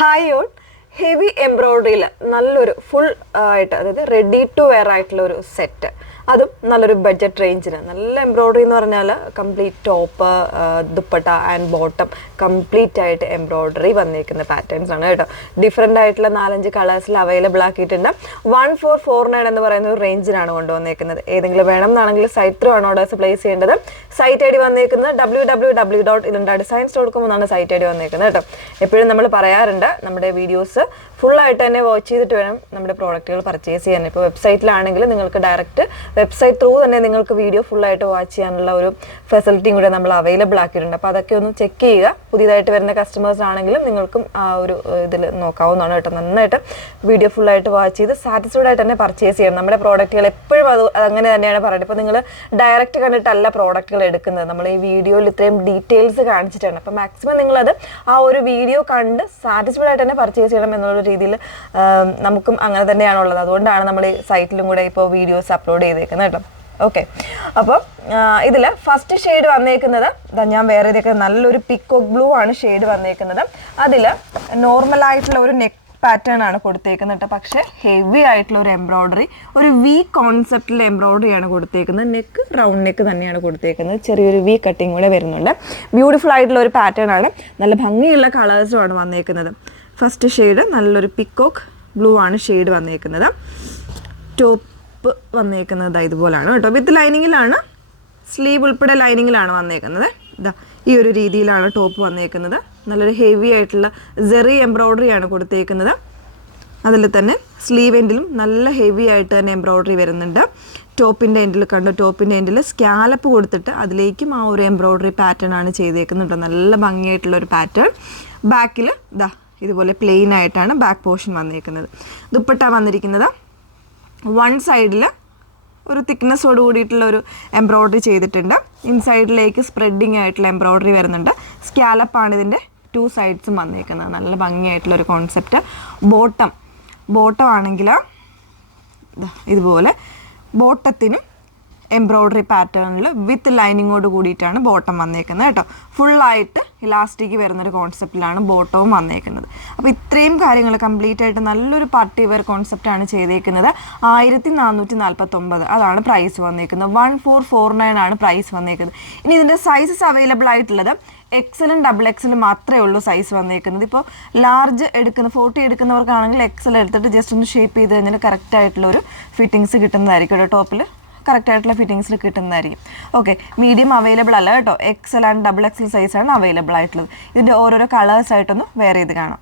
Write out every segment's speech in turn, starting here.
Hi all heavy എംബ്രോയ്ഡറിയിൽ നല്ലൊരു full ആയിട്ട് അതായത് റെഡി ടു വെയർ ആയിട്ടുള്ള ഒരു സെറ്റ്, അതും നല്ലൊരു ബഡ്ജറ്റ് റേഞ്ചിന്. നല്ല എംബ്രോയ്ഡറി എന്ന് പറഞ്ഞാൽ complete top, dupatta and bottom complete ആയിട്ട് എംബ്രോയ്ഡറി വന്നിരിക്കുന്ന പാറ്റേൺസ് ആണ് കേട്ടോ. ഡിഫറെൻ്റ് ആയിട്ടുള്ള 4-5 കളേഴ്സിൽ അവൈലബിൾ ആക്കിയിട്ടുണ്ട്. 1449 എന്ന് പറയുന്ന ഒരു റേഞ്ചിലാണ് കൊണ്ടുവന്നിരിക്കുന്നത്. ഏതെങ്കിലും വേണം എന്നാണെങ്കിൽ സൈറ്റ് ത്രൂ ആണ് ഓർഡേഴ്സ് പ്ലേസ് ചെയ്യേണ്ടത്. സൈറ്റ് ഐ ഡി വന്നിരിക്കുന്നത് www.ilandadesigns.com എന്നാണ് സൈറ്റ് ഐ ഡി വന്നിരിക്കുന്നത് കേട്ടോ. എപ്പോഴും നമ്മൾ പറയാറുണ്ട്, നമ്മുടെ വീഡിയോസ് ഫുള്ളായിട്ട് തന്നെ വാച്ച് ചെയ്തിട്ട് വേണം നമ്മുടെ പ്രോഡക്റ്റുകൾ പർച്ചേസ് ചെയ്യാൻ. ഇപ്പോൾ വെബ്സൈറ്റിലാണെങ്കിൽ നിങ്ങൾക്ക് ഡയറക്റ്റ് വെബ്സൈറ്റ് ത്രൂ തന്നെ നിങ്ങൾക്ക് വീഡിയോ ഫുള്ളായിട്ട് വാച്ച് ചെയ്യാനുള്ള ഒരു ഫെസിലിറ്റിയും കൂടെ നമ്മൾ അവൈലബിൾ ആക്കിയിട്ടുണ്ട്. അപ്പോൾ അതൊക്കെ ഒന്ന് ചെക്ക് ചെയ്യുക. പുതിയതായിട്ട് വരുന്ന കസ്റ്റമേഴ്സിനാണെങ്കിലും നിങ്ങൾക്കും ആ ഒരു ഇതിൽ നോക്കാവുന്നതാണ് കേട്ടോ. നന്നായിട്ട് വീഡിയോ ഫുള്ളായിട്ട് വാച്ച് ചെയ്ത് സാറ്റിസ്ഫൈഡ് ആയിട്ട് തന്നെ പർച്ചേസ് ചെയ്യണം. നമ്മുടെ പ്രോഡക്റ്റുകൾ എപ്പോഴും അങ്ങനെ തന്നെയാണ് പറയുന്നത്. ഇപ്പോൾ നിങ്ങൾ ഡയറക്റ്റ് കണ്ടിട്ടല്ല പ്രോഡക്റ്റുകൾ എടുക്കുന്നത്, നമ്മൾ ഈ വീഡിയോയിൽ ഇത്രയും ഡീറ്റെയിൽസ് കാണിച്ചിട്ടാണ്. അപ്പോൾ മാക്സിമം നിങ്ങളത് ആ ഒരു വീഡിയോ കണ്ട് സാറ്റിസ്ഫൈഡ് ആയിട്ട് തന്നെ പർച്ചേസ് ചെയ്യണം എന്നുള്ള രീതിയിൽ നമുക്കും അങ്ങനെ തന്നെയാണുള്ളത്. അതുകൊണ്ടാണ് നമ്മൾ ഈ സൈറ്റിലും കൂടെ ഇപ്പോൾ വീഡിയോസ് അപ്ലോഡ് ചെയ്തേക്കുന്നത് കേട്ടോ. ഓക്കെ, അപ്പോൾ ഇതിൽ ഫസ്റ്റ് ഷെയ്ഡ് വന്നേക്കുന്നത് ഞാൻ വേറെ ഇതൊക്കെ നല്ലൊരു പിക്കോക്ക് ബ്ലൂ ആണ് ഷെയ്ഡ് വന്നേക്കുന്നത്. അതിൽ നോർമലായിട്ടുള്ള ഒരു നെക്ക് പാറ്റേൺ ആണ് കൊടുത്തേക്കുന്നത് കേട്ടോ. പക്ഷേ ഹെവി ആയിട്ടുള്ള ഒരു എംബ്രോയ്ഡറി, ഒരു വി കോൺസെപ്റ്റിൽ എംബ്രോയ്ഡറി ആണ് കൊടുത്തേക്കുന്നത്. നെക്ക് റൗണ്ട് നെക്ക് തന്നെയാണ് കൊടുത്തേക്കുന്നത്. ചെറിയൊരു വി കട്ടിങ് കൂടെ വരുന്നുണ്ട്. ബ്യൂട്ടിഫുൾ ആയിട്ടുള്ള ഒരു പാറ്റേൺ ആണ്. നല്ല ഭംഗിയുള്ള കളേഴ്സുമാണ് വന്നേക്കുന്നത്. ഫസ്റ്റ് ഷെയ്ഡ് നല്ലൊരു പിക്കോക്ക് ബ്ലൂ ആണ് ഷെയ്ഡ് വന്നേക്കുന്നത്. ടോപ്പ് വന്നേക്കുന്നത് ഇതുപോലാണ് കേട്ടോ. വിത്ത് ലൈനിങ്ങിലാണ്, സ്ലീവ് ഉൾപ്പെടെ ലൈനിങ്ങിലാണ് വന്നേക്കുന്നത്. ഇതാ ഈ ഒരു രീതിയിലാണ് ടോപ്പ് വന്നേക്കുന്നത്. നല്ലൊരു ഹെവി ആയിട്ടുള്ള സെറി എംബ്രോയ്ഡറി ആണ് കൊടുത്തേക്കുന്നത്. അതിൽ തന്നെ സ്ലീവ് എൻഡിലും നല്ല ഹെവി ആയിട്ട് തന്നെ എംബ്രോയ്ഡറി വരുന്നുണ്ട്. ടോപ്പിൻ്റെ എൻഡിൽ കണ്ടു, ടോപ്പിൻ്റെ എൻഡിൽ സ്കാലപ്പ് കൊടുത്തിട്ട് അതിലേക്കും ആ ഒരു എംബ്രോയ്ഡറി പാറ്റേൺ ആണ് ചെയ്തേക്കുന്നത്. നല്ല ഭംഗിയായിട്ടുള്ള ഒരു പാറ്റേൺ. ബാക്കിൽ ഇതാ ഇതുപോലെ പ്ലെയിൻ ആയിട്ടാണ് ബാക്ക് പോർഷൻ വന്നിരിക്കുന്നത്. ദുപ്പട്ട വന്നിരിക്കുന്നത് വൺ സൈഡിൽ ഒരു തിക്നെസ്സോട് കൂടിയിട്ടുള്ള ഒരു എംബ്രോയ്ഡറി ചെയ്തിട്ടുണ്ട്. ഇൻസൈഡിലേക്ക് സ്പ്രെഡിങ് ആയിട്ടുള്ള എംബ്രോയ്ഡറി വരുന്നുണ്ട്. സ്കാലപ്പാണ് ഇതിൻ്റെ 2 സൈഡ്സും വന്നിരിക്കുന്നത്. നല്ല ഭംഗിയായിട്ടുള്ളൊരു കോൺസെപ്റ്റ്. ബോട്ടം ആണെങ്കിൽ ഇതുപോലെ ബോട്ടത്തിനും എംബ്രോയ്ഡറി പാറ്റേണിൽ വിത്ത് ലൈനിങ്ങോട് കൂടിയിട്ടാണ് ബോട്ടം വന്നേക്കുന്നത് കേട്ടോ. ഫുള്ളായിട്ട് ഇലാസ്റ്റിക് വരുന്നൊരു കോൺസെപ്റ്റിലാണ് ബോട്ടവും വന്നേക്കുന്നത്. അപ്പോൾ ഇത്രയും കാര്യങ്ങൾ കംപ്ലീറ്റ് ആയിട്ട് നല്ലൊരു പാർട്ടി വെയർ കോൺസെപ്റ്റാണ് ചെയ്തേക്കുന്നത്. 1449 അതാണ് പ്രൈസ് വന്നേക്കുന്നത്. 1449 ആണ് പ്രൈസ് വന്നേക്കുന്നത്. ഇനി ഇതിൻ്റെ സൈസസ് അവൈലബിൾ ആയിട്ടുള്ളത് എക്സലും XXL മാത്രമേ ഉള്ളൂ സൈസ് വന്നേക്കുന്നത്. ഇപ്പോൾ ലാർജ് 40 എടുക്കുന്നവർക്കാണെങ്കിൽ XL എടുത്തിട്ട് ജസ്റ്റ് ഒന്ന് ഷേപ്പ് ചെയ്ത് കഴിഞ്ഞാൽ കറക്റ്റായിട്ടുള്ളൊരു ഫിറ്റിങ്സ് കിട്ടുന്നതായിരിക്കും കേട്ടോ. ടോപ്പിൽ കറക്റ്റായിട്ടുള്ള ഫിറ്റിങ്സിൽ കിട്ടുന്നതായിരിക്കും. ഓക്കെ, മീഡിയം അവൈലബിൾ അല്ല കേട്ടോ. XL ആൻഡ് XXL സൈസാണ് അവൈലബിൾ ആയിട്ടുള്ളത്. ഇതിൻ്റെ ഓരോരോ കളേഴ്സായിട്ടൊന്ന് വേറെ ചെയ്ത് കാണാം.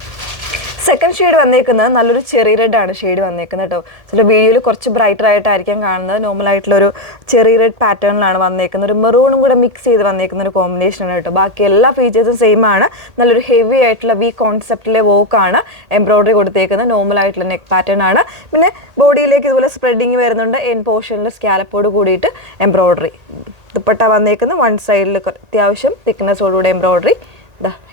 സെക്കൻഡ് ഷെയ്ഡ് വന്നേക്കുന്നത് നല്ലൊരു ചെറി റെഡ് ആണ് ഷെയ്ഡ് വന്നേക്കുന്നത് കേട്ടോ. ചില വീഡിയോയിൽ കുറച്ച് ബ്രൈറ്റർ ആയിട്ടായിരിക്കും കാണുന്നത്. നോർമൽ ആയിട്ടുള്ളൊരു ചെറി റെഡ് പാറ്റേണിലാണ് വന്നേക്കുന്നത്. ഒരു മെറൂണും കൂടെ മിക്സ് ചെയ്ത് വന്നേക്കുന്ന ഒരു കോമ്പിനേഷനാണ് കേട്ടോ. ബാക്കി എല്ലാ ഫീച്ചേഴ്സും സെയിം ആണ്. നല്ലൊരു ഹെവി ആയിട്ടുള്ള വി കോൺസെപ്റ്റിലെ വർക്കാണ് എംബ്രോയ്ഡറി കൊടുത്തേക്കുന്നത്. നോർമൽ ആയിട്ടുള്ള നെക്ക് പാറ്റേൺ ആണ്. പിന്നെ ബോഡിയിലേക്ക് ഇതുപോലെ സ്പ്രെഡിങ് വരുന്നുണ്ട്. എൻ പോർഷനിൽ സ്കാലപ്പോട് കൂടിയിട്ട് എംബ്രോയ്ഡറി. ദുപ്പട്ട വന്നേക്കുന്നത് വൺ സൈഡിൽ അത്യാവശ്യം തിക്നെസ്സോടുകൂടി എംബ്രോയ്ഡറി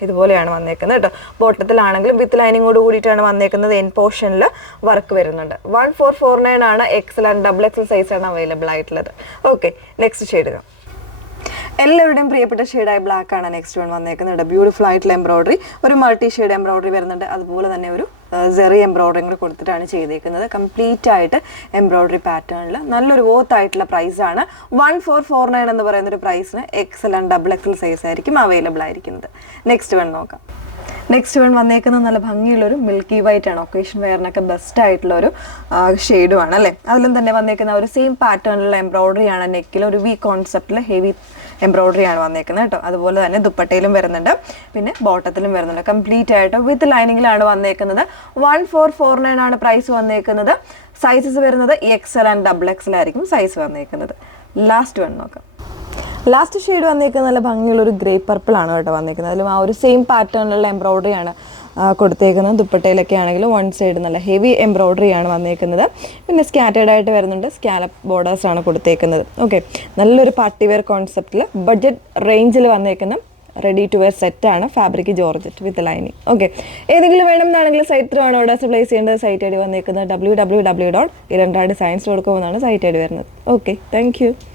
ഇതുപോലെയാണ് വന്നേക്കുന്നത് കേട്ടോ. ബോട്ടത്തിലാണെങ്കിലും വിത്ത് ലൈനിങ്ങോട് കൂടിയിട്ടാണ് വന്നേക്കുന്നത്. എൻ പോർഷനിൽ വർക്ക് വരുന്നുണ്ട്. 1449 ആണ്. XL ആൻഡ് XXL സൈസാണ് അവൈലബിൾ ആയിട്ടുള്ളത്. ഓക്കെ, നെക്സ്റ്റ് ഷെയ്ഡ് എല്ലാവരുടെയും പ്രിയപ്പെട്ട ഷെയ്ഡായ ബ്ലാക്ക് ആണ് നെക്സ്റ്റ് വൺ വന്നേക്കുന്നത്. ബ്യൂട്ടിഫുൾ ആയിട്ടുള്ള എംബ്രോയ്ഡറി, ഒരു മൾട്ടി ഷെയ്ഡ് എംബ്രോയ്ഡറി വരുന്നുണ്ട്. അതുപോലെ തന്നെ ഒരു സെറി എംബ്രോയ്ഡറി കൂടെ കൊടുത്തിട്ടാണ് ചെയ്തേക്കുന്നത്. കംപ്ലീറ്റ് ആയിട്ട് എംബ്രോയ്ഡറി പാറ്റേണിൽ നല്ലൊരു വർത്ത് ആയിട്ടുള്ള പ്രൈസാണ്. 1449 എന്ന് പറയുന്ന ഒരു പ്രൈസിന് XL ആൻഡ് XXL സൈസ് ആയിരിക്കും അവൈലബിൾ ആയിരിക്കുന്നത്. നെക്സ്റ്റ് വൺ നോക്കാം. നെക്സ്റ്റ് വൺ വന്നേക്കുന്നത് നല്ല ഭംഗിയുള്ളൊരു മിൽക്കി വൈറ്റ് ആണ്. ഒക്കേഷൻ വെയറിനൊക്കെ ബെസ്റ്റ് ആയിട്ടുള്ള ഒരു ഷെയ്ഡുമാണ് അല്ലേ. അതിലും തന്നെ വന്നേക്കുന്ന ഒരു സെയിം പാറ്റേണിലുള്ള എംബ്രോയ്ഡറി ആണ്. നെക്കിൽ ഒരു വി കോൺസെപ്റ്റിൽ ഹെവി എംബ്രോയ്ഡറി ആണ് വന്നേക്കുന്നത് കേട്ടോ. അതുപോലെ തന്നെ ദുപ്പട്ടയിലും വരുന്നുണ്ട്, പിന്നെ ബോട്ടത്തിലും വരുന്നുണ്ട്. കംപ്ലീറ്റ് ആയിട്ട് വിത്ത് ലൈനിങ്ങിലാണ് വന്നേക്കുന്നത്. 1449 ആണ് പ്രൈസ് വന്നേക്കുന്നത്. സൈസസ് വരുന്നത് XL ആൻഡ് XXL ആയിരിക്കും സൈസ് വന്നേക്കുന്നത്. ലാസ്റ്റ് വൺ നോക്കാം. ലാസ്റ്റ് ഷെയ്ഡ് വന്നേക്കുന്നത് നല്ല ഭംഗിയുള്ളൊരു ഗ്രേ പർപ്പിൾ ആണ് കേട്ടോ വന്നേക്കുന്നത്. അതിലും ആ ഒരു സെയിം പാറ്റേണിലുള്ള എംബ്രോയ്ഡറി ആണ് കൊടുത്തേക്കുന്നത്. ദുപ്പട്ടയിലൊക്കെ ആണെങ്കിലും വൺ സൈഡ് നല്ല ഹെവി എംബ്രോയ്ഡറി ആണ് വന്നേക്കുന്നത്. പിന്നെ സ്കാറ്റേഡ് ആയിട്ട് വരുന്നുണ്ട്. സ്കാലപ്പ് ബോർഡേഴ്സ് ആണ് കൊടുത്തേക്കുന്നത്. ഓക്കെ, നല്ലൊരു പാർട്ടി വെയർ കോൺസെപ്റ്റിൽ ബഡ്ജറ്റ് റേഞ്ചിൽ വന്നേക്കുന്ന റെഡി ടു വെയർ സെറ്റാണ്. Fabric georgette with lining. Okay, ഏതെങ്കിലും വേണം എന്നാണെങ്കിൽ സൈറ്റ് ത്രൂ ആണ് ഓർഡേഴ്സ് പ്ലേസ് ചെയ്യേണ്ടത്. സൈറ്റ് ഐ ഡി വന്നേക്കുന്നത് www.ilandadesigns.com എന്നാണ് സൈറ്റ് ഐ ഡി വരുന്നത്. Okay, thank you.